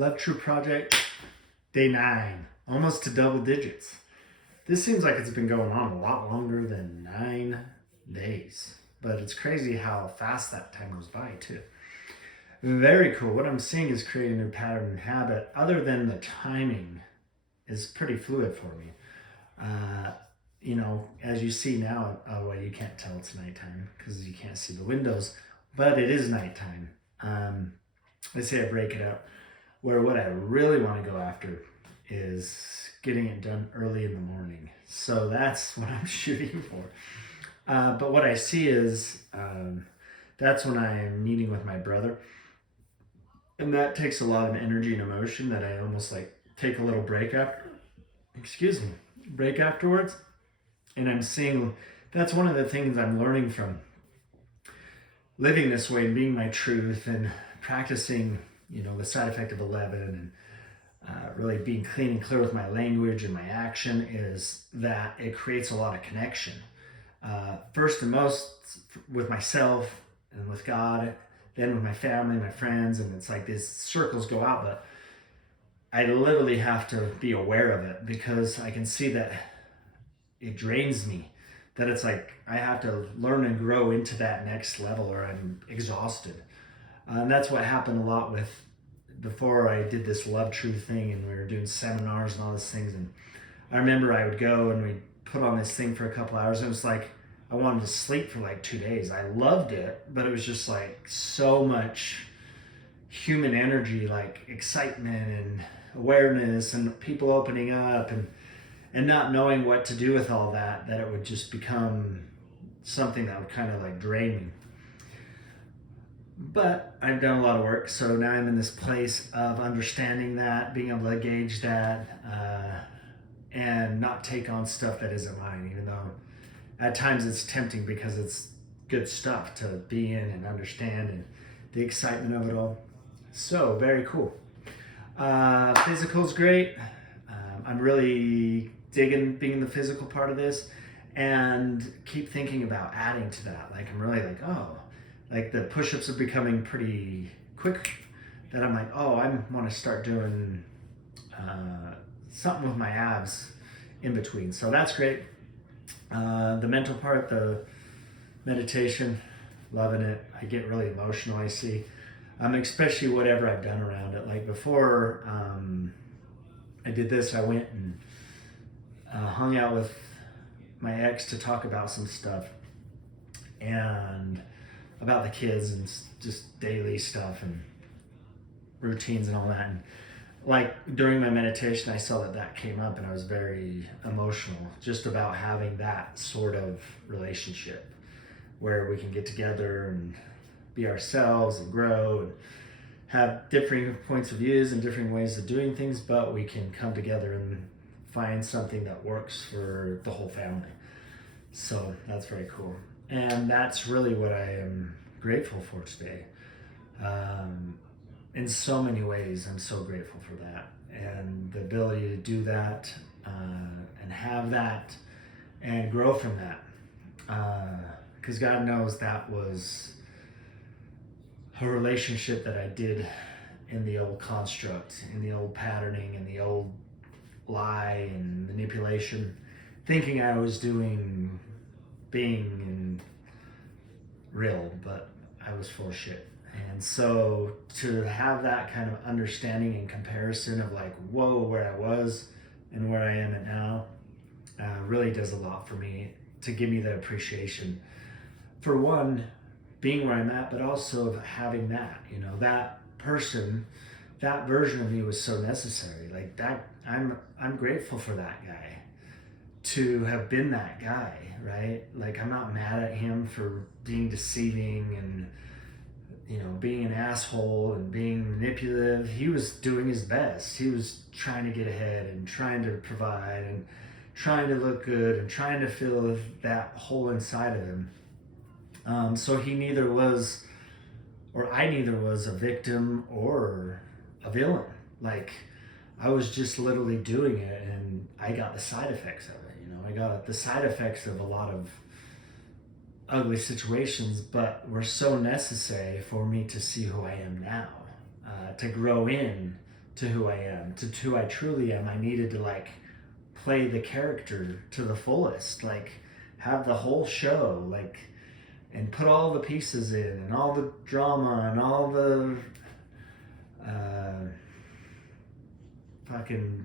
LuvTru project, day 9, almost to double digits. This seems like it's been going on a lot longer than 9 days, but it's crazy how fast that time goes by too. Very cool. What I'm seeing is creating a new pattern and habit. Other than the timing is pretty fluid for me. As you see now, well, you can't tell it's nighttime because you can't see the windows, but it is nighttime. Let's say I break it up, where what I really want to go after is getting it done early in the morning. So that's what I'm shooting for. But what I see is that's when I am meeting with my brother. And that takes a lot of energy and emotion that I almost like take a little break afterwards. And I'm seeing that's one of the things I'm learning from living this way and being my truth and practicing, the side effect of 11 and really being clean and clear with my language and my action is that it creates a lot of connection. First and most with myself and with God, then with my family, my friends, and it's like these circles go out, but I literally have to be aware of it because I can see that it drains me, that it's like I have to learn and grow into that next level or I'm exhausted. And that's what happened a lot with before I did this LuvTru thing and we were doing seminars and all these things. And I remember I would go and we'd put on this thing for a couple hours and it was like I wanted to sleep for like 2 days. I loved it, but it was just like so much human energy, like excitement and awareness and people opening up and not knowing what to do with all that it would just become something that would kind of like drain me. But I've done a lot of work, so now I'm in this place of understanding that, being able to gauge that, and not take on stuff that isn't mine, even though at times it's tempting because it's good stuff to be in and understand and the excitement of it all. So, very cool. Physical's great. I'm really digging being in the physical part of this and keep thinking about adding to that. Like I'm really like the push-ups are becoming pretty quick that I'm like, I want to start doing something with my abs in between. So that's great. The mental part, the meditation, loving it. I get really emotional, I see. Especially whatever I've done around it. Like before I did this, I went and hung out with my ex to talk about some stuff and about the kids and just daily stuff and routines and all that. And like during my meditation, I saw that came up and I was very emotional just about having that sort of relationship where we can get together and be ourselves and grow and have differing points of views and different ways of doing things, but we can come together and find something that works for the whole family. So that's very cool. And that's really what I am grateful for today. In so many ways, I'm so grateful for that. And the ability to do that and have that and grow from that. Because God knows that was a relationship that I did in the old construct, in the old patterning, in the old lie and manipulation, thinking I was being and real, but I was full of shit. And so to have that kind of understanding and comparison of like, whoa, where I was and where I am at now, really does a lot for me to give me the appreciation for one, being where I'm at, but also of having that, that person, that version of me was so necessary. Like that, I'm grateful for that guy to have been that guy, right? Like I'm not mad at him for being deceiving and, being an asshole and being manipulative. He was doing his best. He was trying to get ahead and trying to provide and trying to look good and trying to fill that hole inside of him. So he neither was, or I neither was a victim or a villain. Like I was just literally doing it and I got the side effects of it. I got the side effects of a lot of ugly situations, but were so necessary for me to see who I am now, to grow in to who I am, to who I truly am. I needed to like play the character to the fullest, like have the whole show, like, and put all the pieces in and all the drama and all the uh, fucking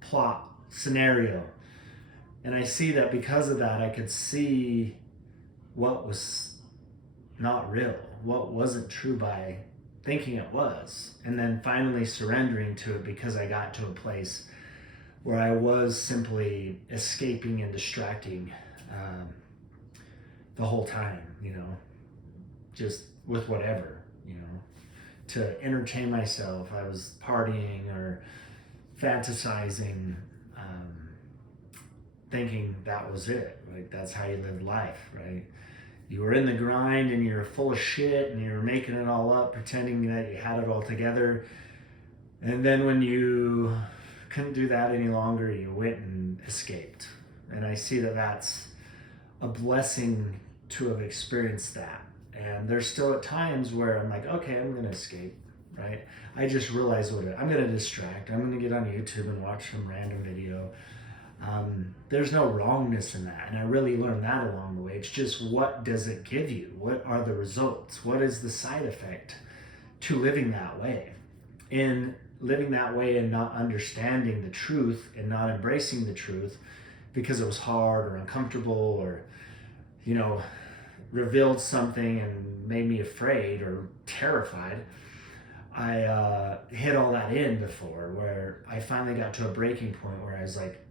plot scenario. And I see that because of that, I could see what was not real, what wasn't true by thinking it was. And then finally surrendering to it because I got to a place where I was simply escaping and distracting the whole time, you know, just with whatever, you know, to entertain myself. I was partying or fantasizing, thinking that was it. Like, that's how you lived life, right? You were in the grind and you're full of shit and you're making it all up, pretending that you had it all together. And then when you couldn't do that any longer, you went and escaped. And I see that that's a blessing to have experienced that. And there's still at times where I'm like, okay, I'm gonna escape, right? I just realized I'm gonna distract. I'm gonna get on YouTube and watch some random video. There's no wrongness in that. And I really learned that along the way. It's just, what does it give you? What are the results? What is the side effect to living that way? In living that way and not understanding the truth and not embracing the truth because it was hard or uncomfortable or, you know, revealed something and made me afraid or terrified. I hit all that in before, where I finally got to a breaking point where I was like,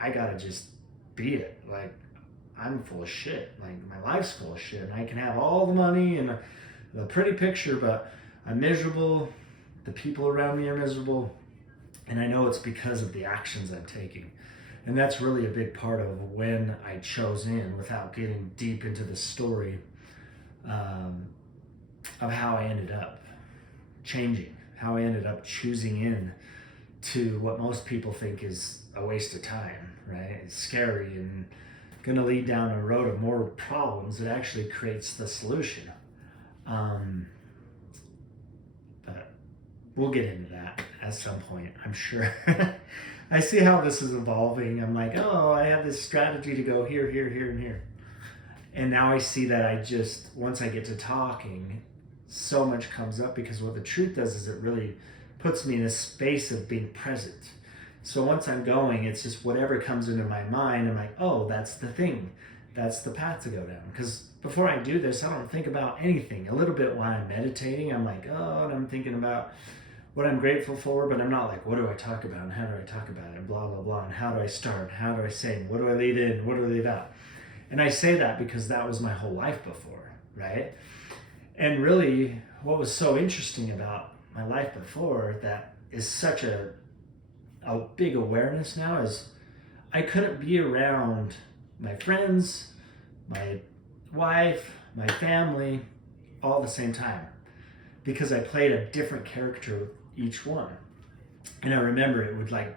I gotta just be it. Like, I'm full of shit. Like, my life's full of shit. And I can have all the money and the pretty picture, but I'm miserable. The people around me are miserable. And I know it's because of the actions I'm taking. And that's really a big part of when I chose in, without getting deep into the story of how I ended up changing, how I ended up choosing in to what most people think is a waste of time, right? It's scary and going to lead down a road of more problems. It actually creates the solution. But we'll get into that at some point, I'm sure. I see how this is evolving. I'm like, oh, I have this strategy to go here, here, here, and here. And now I see that once I get to talking, so much comes up, because what the truth does is it really puts me in a space of being present. So once I'm going, it's just whatever comes into my mind. I'm like, oh, that's the thing. That's the path to go down. Because before I do this, I don't think about anything. A little bit while I'm meditating, I'm like, oh, and I'm thinking about what I'm grateful for, but I'm not like, what do I talk about and how do I talk about it and blah, blah, blah, and how do I start? How do I say? What do I lead in? What do I leave out? And I say that because that was my whole life before, right? And really, what was so interesting about my life before that is such a big awareness now is I couldn't be around my friends, my wife, my family, all at the same time, because I played a different character with each one. And I remember it would like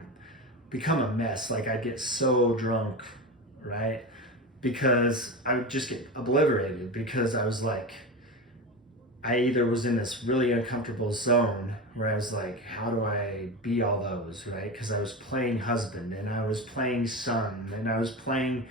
become a mess. Like, I'd get so drunk, right? Because I would just get obliterated, because I was like, I either was in this really uncomfortable zone where I was like, how do I be all those, right? Because I was playing husband, and I was playing son, and I was playing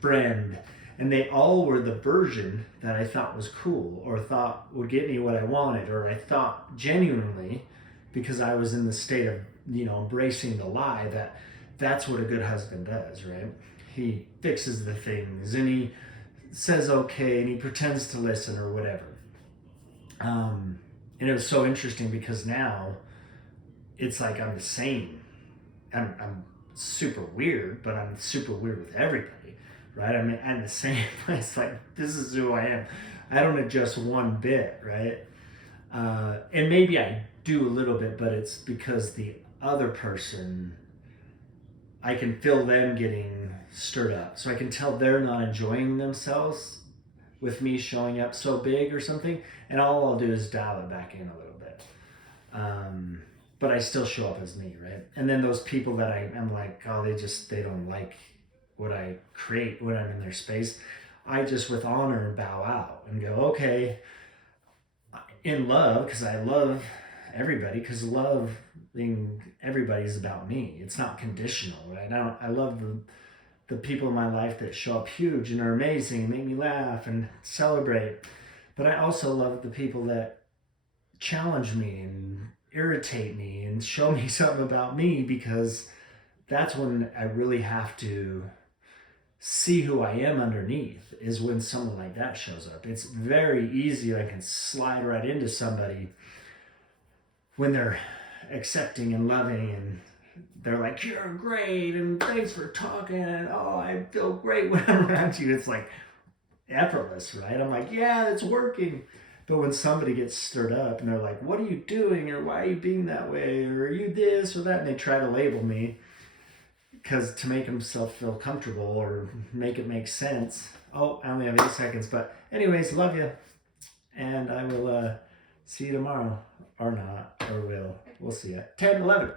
friend, and they all were the version that I thought was cool, or thought would get me what I wanted, or I thought genuinely, because I was in the state of, you know, embracing the lie that that's what a good husband does, right? He fixes the things, and he says okay, and he pretends to listen or whatever. And it was so interesting because now it's like I'm the same. I'm super weird, but I'm super weird with everybody, right? I'm the same place. Like, this is who I am. I don't adjust one bit, right? And maybe I do a little bit, but it's because the other person, I can feel them getting stirred up. So I can tell they're not enjoying themselves with me showing up so big or something, and all I'll do is dial it back in a little bit. But I still show up as me, right? And then those people that I'm like, oh, they don't like what I create when I'm in their space, I just with honor bow out and go, okay, in love, because I love everybody, because love everybody's about me. It's not conditional, right? I love the people in my life that show up huge and are amazing, make me laugh and celebrate. But I also love the people that challenge me and irritate me and show me something about me, because that's when I really have to see who I am underneath, is when someone like that shows up. It's very easy. I can slide right into somebody when they're accepting and loving and they're like, you're great and thanks for talking and oh, I feel great when I'm around you. It's like effortless, right? I'm like, yeah, it's working. But when somebody gets stirred up and they're like, what are you doing? Or why are you being that way? Or are you this or that? And they try to label me because to make himself feel comfortable or make it make sense. Oh, I only have 8 seconds. But anyways, love you. And I will see you tomorrow. Or not. Or will. We'll see you. 10, 11. Boom.